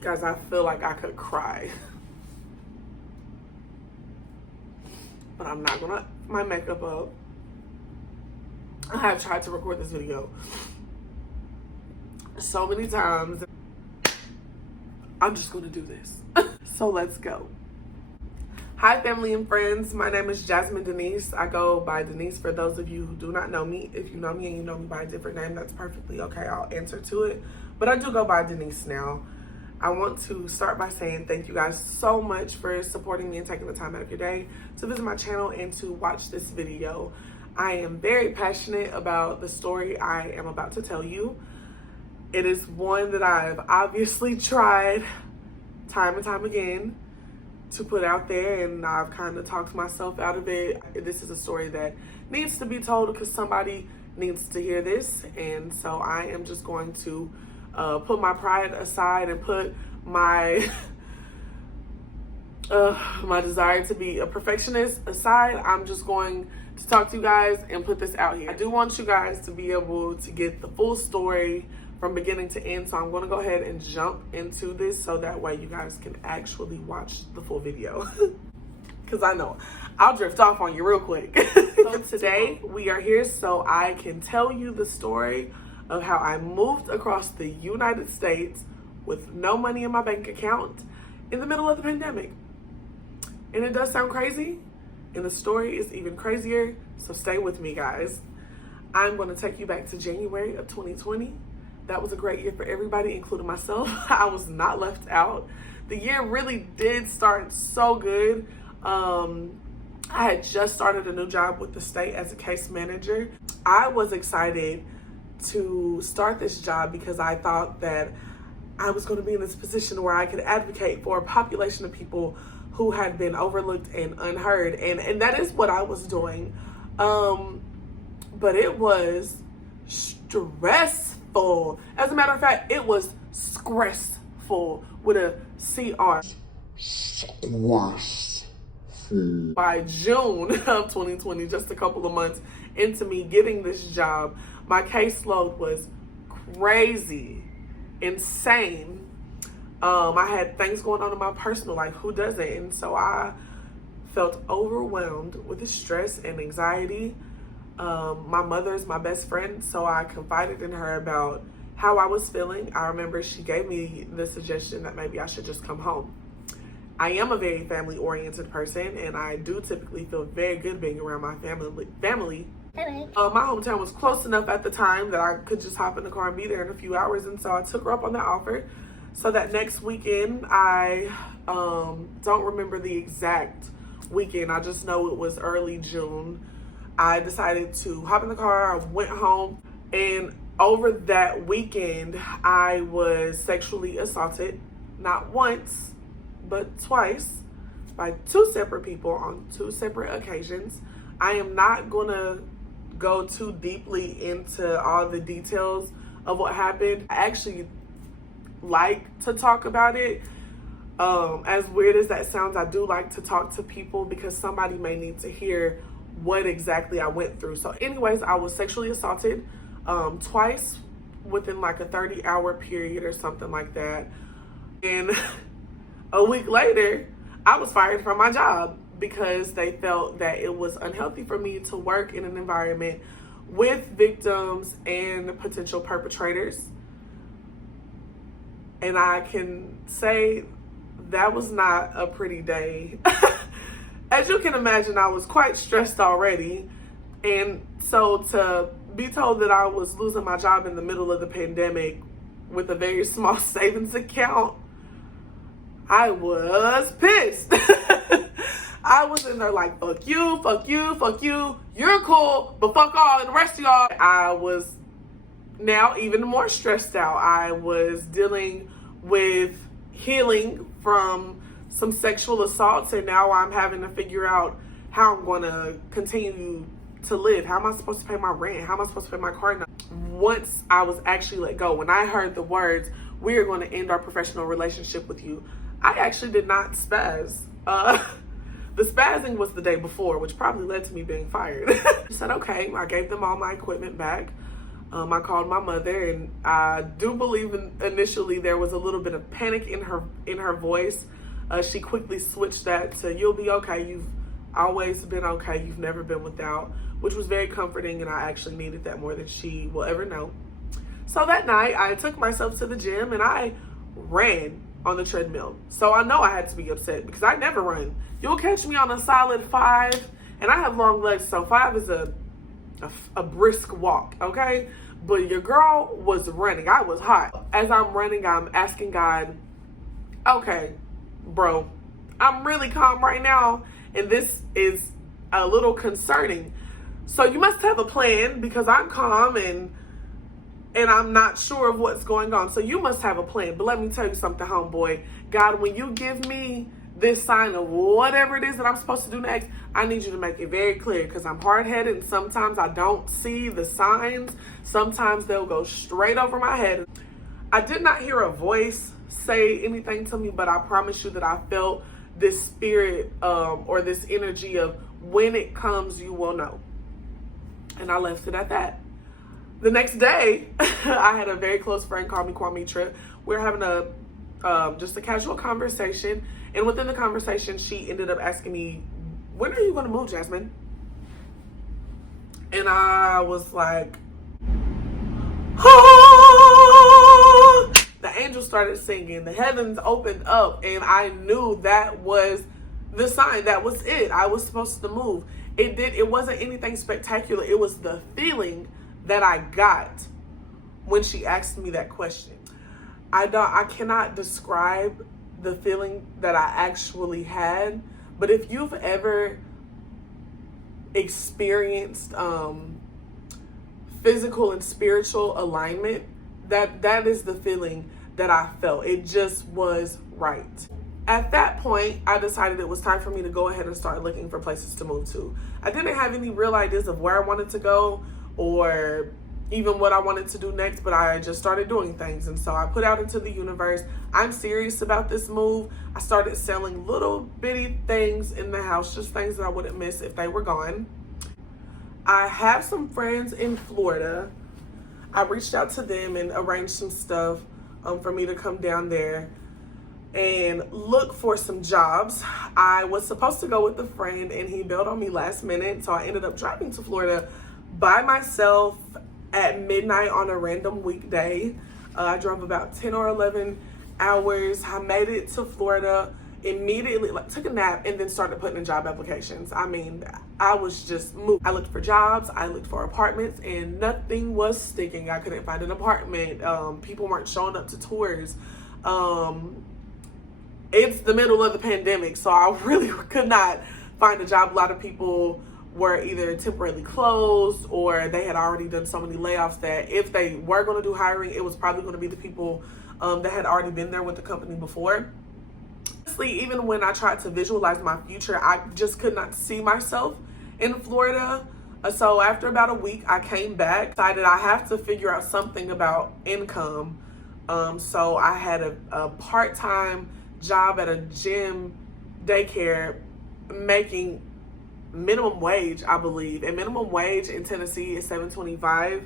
Guys, I feel like I could cry. But I'm not gonna my makeup up. I have tried to record this video so many times. I'm just gonna do this. So let's go. Hi family and friends, my name is Jasmine Denise. I go by Denise for those of you who do not know me. If you know me and you know me by a different name, that's perfectly okay. I'll answer to it. But I do go by Denise now. I want to start by saying thank you guys so much for supporting me and taking the time out of your day to visit my channel and to watch this video. I am very passionate about the story I am about to tell you. It is one that I've obviously tried time and time again to put out there, and I've kind of talked myself out of it. This is a story that needs to be told because somebody needs to hear this, and so I am just going to put my pride aside and put my my desire to be a perfectionist aside. I'm just going to talk to you guys and put this out here. I do want you guys to be able to get the full story from beginning to end, so I'm going to go ahead and jump into this so that way you guys can actually watch the full video. Because I know I'll drift off on you real quick. So today we are here so I can tell you the story of how I moved across the United States with no money in my bank account in the middle of the pandemic. And it does sound crazy, and the story is even crazier, so stay with me, guys. I'm going to take you back to January of 2020. That was a great year for everybody, including myself. I was not left out. The year really did start so good. I had just started a new job with the state as a case manager. I was excited to start this job because I thought that I was going to be in this position where I could advocate for a population of people who had been overlooked and unheard, and that is what I was doing. But it was stressful. As a matter of fact, it was stressful with a CR. By June of 2020, just a couple of months into me getting this job, my caseload was crazy, insane. I had things going on in my personal life. Who doesn't? And so I felt overwhelmed with the stress and anxiety. My mother is my best friend, so I confided in her about how I was feeling. I remember she gave me the suggestion that maybe I should just come home. I am a very family-oriented person, and I do typically feel very good being around my family. My hometown was close enough at the time that I could just hop in the car and be there in a few hours, and so I took her up on that offer. So that next weekend, I don't remember the exact weekend, I just know it was early June. I decided to hop in the car, I went home, and over that weekend, I was sexually assaulted, not once, but twice, by two separate people on two separate occasions. I am not gonna go too deeply into all the details of what happened. I actually like to talk about it. As weird as that sounds, I do like to talk to people because somebody may need to hear what exactly I went through. So anyways, I was sexually assaulted twice within like a 30-hour period or something like that. And a week later, I was fired from my job because they felt that it was unhealthy for me to work in an environment with victims and potential perpetrators. And I can say that was not a pretty day. As you can imagine, I was quite stressed already. And so to be told that I was losing my job in the middle of the pandemic with a very small savings account, I was pissed. I was in there like, fuck you, fuck you, fuck you. You're cool, but fuck all and the rest of y'all. I was now even more stressed out. I was dealing with healing from some sexual assaults, and now I'm having to figure out how I'm going to continue to live. How am I supposed to pay my rent? How am I supposed to pay my car note? Once I was actually let go, when I heard the words, "We are going to end our professional relationship with you," I actually did not spaz. The spazzing was the day before, which probably led to me being fired. I said, okay, I gave them all my equipment back. I called my mother, and I do believe initially there was a little bit of panic in her voice. She quickly switched that to "You'll be okay. You've always been okay. You've never been without," which was very comforting, and I actually needed that more than she will ever know. So that night, I took myself to the gym and I ran on the treadmill. So I know I had to be upset because I never run. You'll catch me on a solid 5, and I have long legs, so 5 is a brisk walk, okay? But your girl was running. I was hot. As I'm running, I'm asking God, okay, bro, I'm really calm right now, and this is a little concerning. So you must have a plan because I'm calm and I'm not sure of what's going on. So you must have a plan. But let me tell you something, homeboy. God, when you give me this sign of whatever it is that I'm supposed to do next, I need you to make it very clear, because I'm hard-headed and sometimes I don't see the signs. Sometimes they'll go straight over my head. I did not hear a voice say anything to me, but I promise you that I felt this spirit or this energy of when it comes, you will know. And I left it at that. The next day, I had a very close friend call me Kwamitra. We were having just a casual conversation. And within the conversation, she ended up asking me, when are you going to move, Jasmine? And I was like, ah! The angels started singing. The heavens opened up. And I knew that was the sign. That was it. I was supposed to move. It wasn't anything spectacular. It was the feeling that I got when she asked me that question. I cannot describe the feeling that I actually had, but if you've ever experienced physical and spiritual alignment, that is the feeling that I felt. It just was right. At that point, I decided it was time for me to go ahead and start looking for places to move to. I didn't have any real ideas of where I wanted to go or even what I wanted to do next, but I just started doing things. And so I put out into the universe, I'm serious about this move. I started selling little bitty things in the house, just things that I wouldn't miss if they were gone. I have some friends in Florida. I reached out to them and arranged some stuff for me to come down there and look for some jobs. I was supposed to go with a friend and he bailed on me last minute, so I ended up driving to Florida by myself at midnight on a random weekday. I drove about 10 or 11 hours. I made it to Florida immediately, took a nap, and then started putting in job applications. I mean, I was just moved. I looked for jobs, I looked for apartments, and nothing was sticking. I couldn't find an apartment. People weren't showing up to tours. It's the middle of the pandemic, so I really could not find a job. A lot of people were either temporarily closed or they had already done so many layoffs that if they were going to do hiring, it was probably going to be the people that had already been there with the company before. Honestly, even when I tried to visualize my future, I just could not see myself in Florida. So after about a week, I came back, decided I have to figure out something about income. So I had a part-time job at a gym daycare making minimum wage, I believe, and minimum wage in Tennessee is $7.25.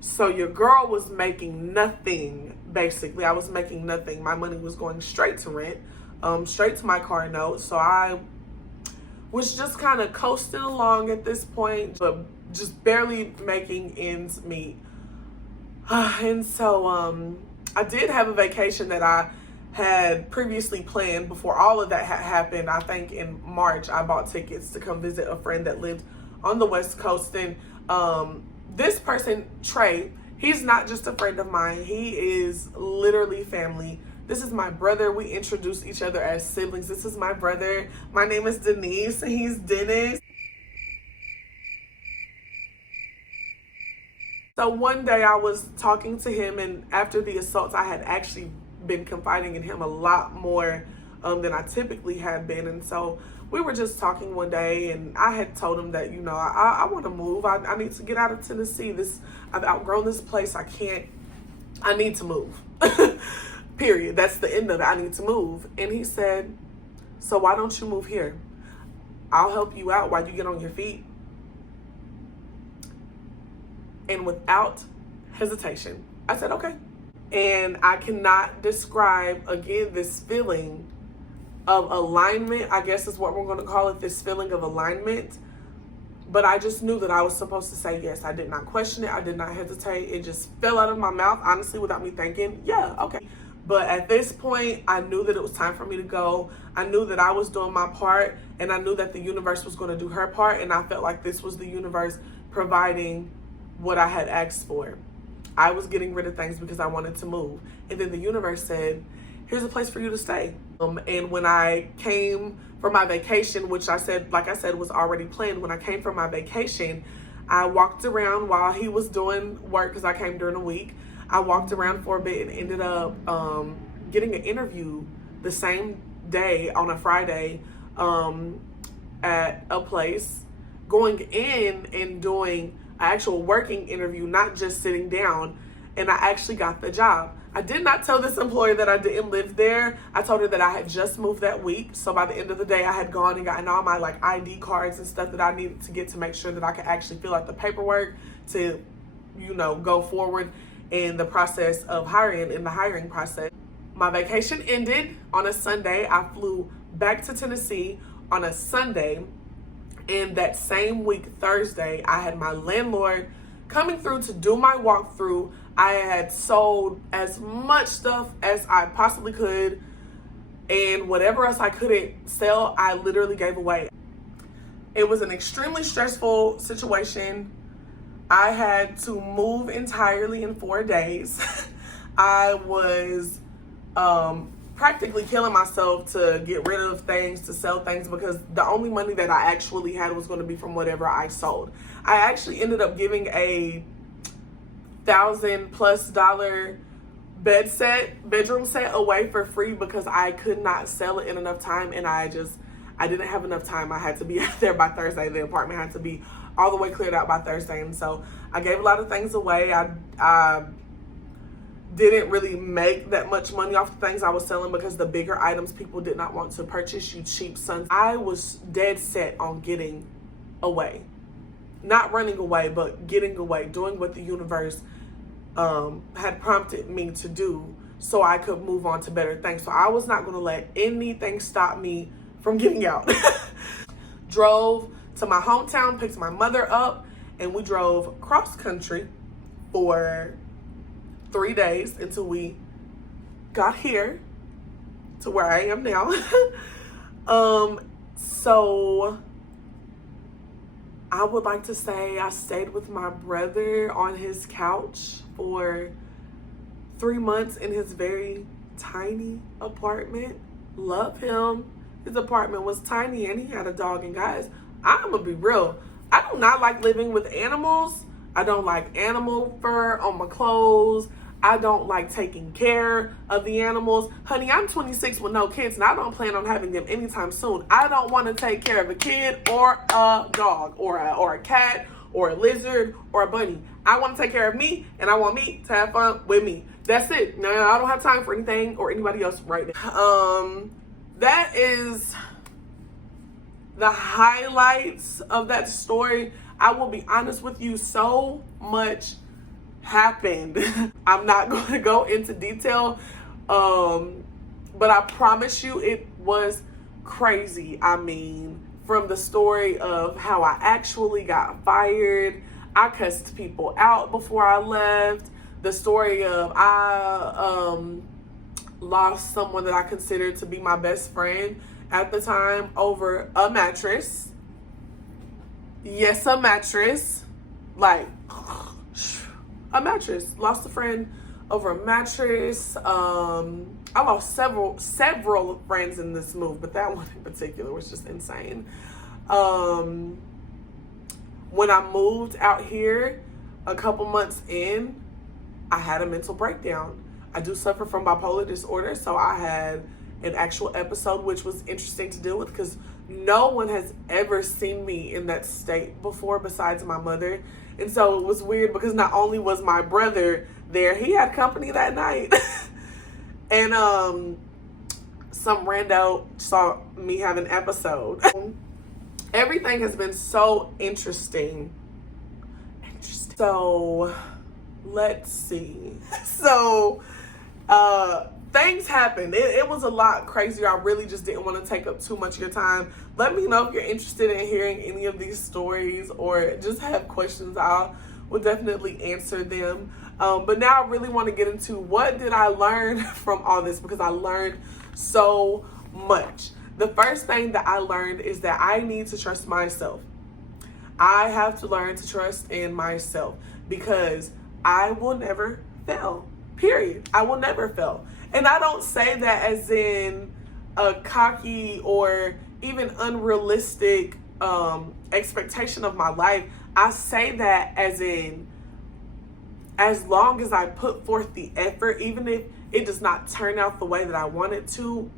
So your girl was making nothing. Basically, I was making nothing. My money was going straight to rent, straight to my car note. So I was just kind of coasting along at this point, but just barely making ends meet. And so I did have a vacation that I had previously planned before all of that had happened. I think in March, I bought tickets to come visit a friend that lived on the West Coast. And this person, Trey, he's not just a friend of mine. He is literally family. This is my brother. We introduced each other as siblings. This is my brother. My name is Denise, and he's Dennis. So one day I was talking to him, and after the assaults, I had actually been confiding in him a lot more than I typically had been. And so we were just talking one day, and I had told him that, you know, I want to move. I need to get out of Tennessee. I've outgrown this place. I need to move. Period. That's the end of it. I need to move. And he said, so why don't you move here? I'll help you out while you get on your feet. And without hesitation. I said, okay. And I cannot describe, again, this feeling of alignment, I guess is what we're going to call it, this feeling of alignment. But I just knew that I was supposed to say yes. I did not question it. I did not hesitate. It just fell out of my mouth, honestly, without me thinking, yeah, okay. But at this point, I knew that it was time for me to go. I knew that I was doing my part, and I knew that the universe was going to do her part, and I felt like this was the universe providing what I had asked for. I was getting rid of things because I wanted to move. And then the universe said, here's a place for you to stay. And when I came for my vacation, which I said, like I said, was already planned. When I came for my vacation, I walked around while he was doing work, because I came during the week. I walked around for a bit and ended up getting an interview the same day on a Friday at a place, going in and doing an actual working interview, not just sitting down. And I actually got the job. I did not tell this employer that I didn't live there. I told her that I had just moved that week. So by the end of the day, I had gone and gotten all my like ID cards and stuff that I needed to get to make sure that I could actually fill out the paperwork to, you know, go forward in the process of hiring, in the hiring process. My vacation ended on a Sunday. I flew back to Tennessee on a Sunday. And that same week, Thursday, I had my landlord coming through to do my walkthrough. I had sold as much stuff as I possibly could, and whatever else I couldn't sell, I literally gave away. It was an extremely stressful situation. I had to move entirely in 4 days. I was practically killing myself to get rid of things, to sell things, because the only money that I actually had was going to be from whatever I sold. I actually ended up giving a $1,000+ bedroom set away for free because I could not sell it in enough time, and I didn't have enough time. I had to be out there by Thursday. The apartment had to be all the way cleared out by Thursday, and so I gave a lot of things away. I didn't really make that much money off the things I was selling because the bigger items people did not want to purchase, you cheap sons. I was dead set on getting away. Not running away, but getting away, doing what the universe had prompted me to do so I could move on to better things. So I was not going to let anything stop me from getting out. Drove to my hometown, picked my mother up, and we drove cross country for 3 days until we got here to where I am now. So I would like to say I stayed with my brother on his couch for 3 months in his very tiny apartment. Love him. His apartment was tiny and he had a dog. And guys, I'm gonna be real. I do not like living with animals. I don't like animal fur on my clothes. I don't like taking care of the animals. Honey, I'm 26 with no kids, and I don't plan on having them anytime soon. I don't want to take care of a kid or a dog or a cat or a lizard or a bunny. I want to take care of me, and I want me to have fun with me. That's it. No, I don't have time for anything or anybody else right now. That is the highlights of that story. I will be honest with you, so much happened. I'm not going to go into detail, but I promise you it was crazy. I mean, from the story of how I actually got fired, I cussed people out before I left, the story of I lost someone that I considered to be my best friend at the time over a mattress. Yes, a mattress. Like, a mattress. Lost a friend over a mattress. I lost several friends in this move, but that one in particular was just insane. When I moved out here a couple months in, I had a mental breakdown. I do suffer from bipolar disorder, so I had an actual episode, which was interesting to deal with because no one has ever seen me in that state before besides my mother. And so it was weird because not only was my brother there, he had company that night. And some rando saw me have an episode. Everything has been so interesting. So let's see. So, things happened. It was a lot crazier. I really just didn't want to take up too much of your time. Let me know if you're interested in hearing any of these stories or just have questions. I will definitely answer them. But now I really want to get into what did I learn from all this, because I learned so much. The first thing that I learned is that I need to trust myself. I have to learn to trust in myself because I will never fail. Period. I will never fail. And I don't say that as in a cocky or even unrealistic expectation of my life. I say that as in, as long as I put forth the effort, even if it does not turn out the way that I want it to,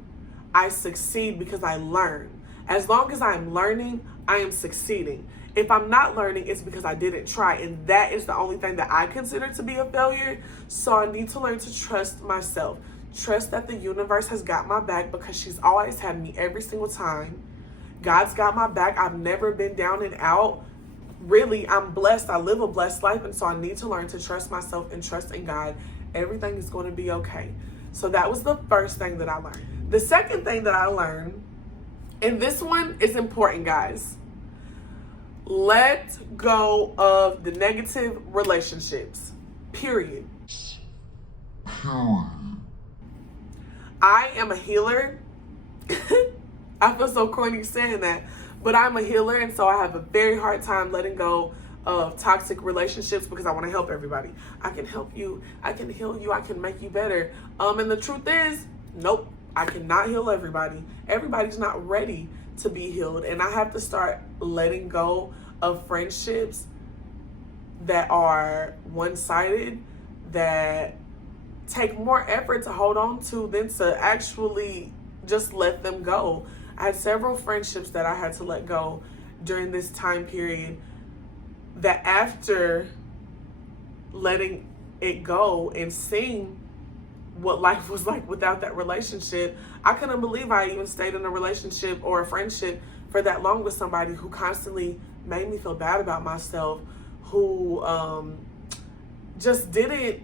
I succeed because I learn. As long as I'm learning, I am succeeding. If I'm not learning, it's because I didn't try. And that is the only thing that I consider to be a failure. So I need to learn to trust myself. Trust that the universe has got my back because she's always had me every single time. God's got my back. I've never been down and out. Really, I'm blessed. I live a blessed life. And so I need to learn to trust myself and trust in God. Everything is going to be okay. So that was the first thing that I learned. The second thing that I learned, and this one is important, guys. Let go of the negative relationships. Period. I am a healer. I feel so corny saying that, but I'm a healer, and so I have a very hard time letting go of toxic relationships because I want to help everybody. I can help you. I can heal you. I can make you better. And the truth is, nope, I cannot heal everybody. Everybody's not ready to be healed, and I have to start letting go of friendships that are one-sided, that take more effort to hold on to than to actually just let them go. I had several friendships that I had to let go during this time period that after letting it go and seeing what life was like without that relationship, I couldn't believe I even stayed in a relationship or a friendship for that long with somebody who constantly made me feel bad about myself, who just didn't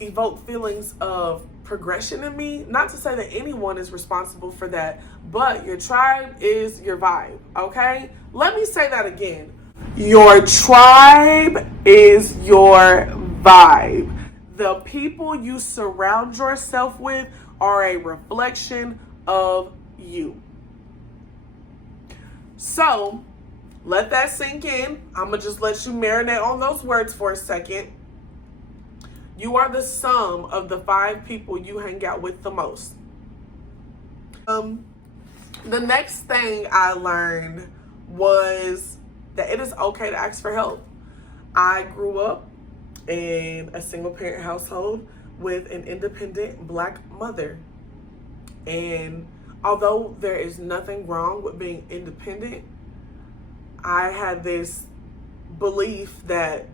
evoke feelings of progression in me. Not to say that anyone is responsible for that, but your tribe is your vibe, okay? Let me say that again. Your tribe is your vibe. The people you surround yourself with are a reflection of you. So, let that sink in. I'm going to just let you marinate on those words for a second. You are the sum of the 5 people you hang out with the most. The next thing I learned was that it is okay to ask for help. I grew up in a single parent household with an independent Black mother. And although there is nothing wrong with being independent, I had this belief that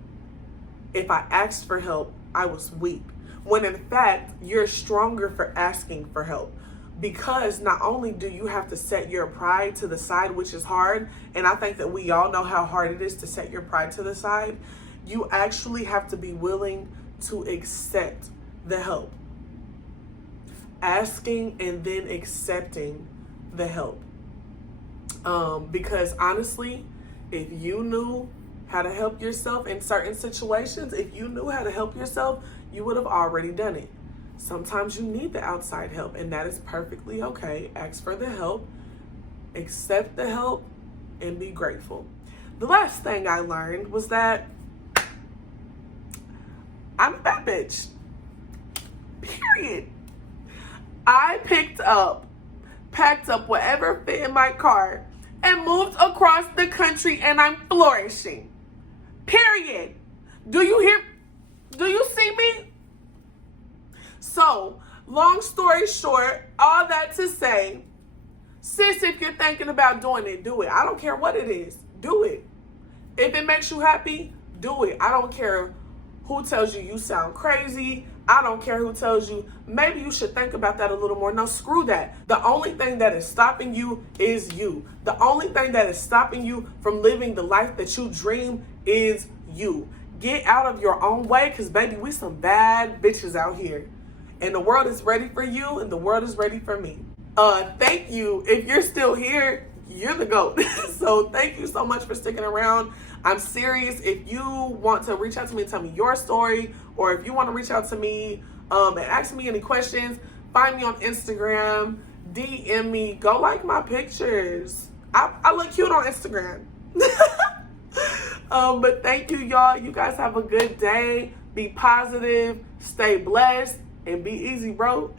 if I asked for help, I was weak. When in fact, you're stronger for asking for help. Because not only do you have to set your pride to the side, which is hard, and I think that we all know how hard it is to set your pride to the side, you actually have to be willing to accept the help. Asking and then accepting the help. Because honestly, if you knew how to help yourself in certain situations, if you knew how to help yourself, you would have already done it. Sometimes you need the outside help, and that is perfectly okay. Ask for the help, accept the help, and be grateful. The last thing I learned was that I'm a bad bitch. Period. I packed up whatever fit in my car and moved across the country, and I'm flourishing. Period. Do you see me? So, long story short, all that to say, sis, if you're thinking about doing it, do it. I don't care what it is. Do it. If it makes you happy, do it. I don't care who tells you you sound crazy. I don't care who tells you maybe you should think about that a little more. No, screw that. The only thing that is stopping you is you. The only thing that is stopping you from living the life that you dream is you. Get out of your own way, because baby, we some bad bitches out here. And the world is ready for you, and the world is ready for me. Thank you. If you're still here, you're the GOAT. So thank you so much for sticking around. I'm serious. If you want to reach out to me and tell me your story, or if you want to reach out to me and ask me any questions, find me on Instagram, DM me, go like my pictures. I look cute on Instagram. But thank you, y'all. You guys have a good day. Be positive, stay blessed, and be easy, bro.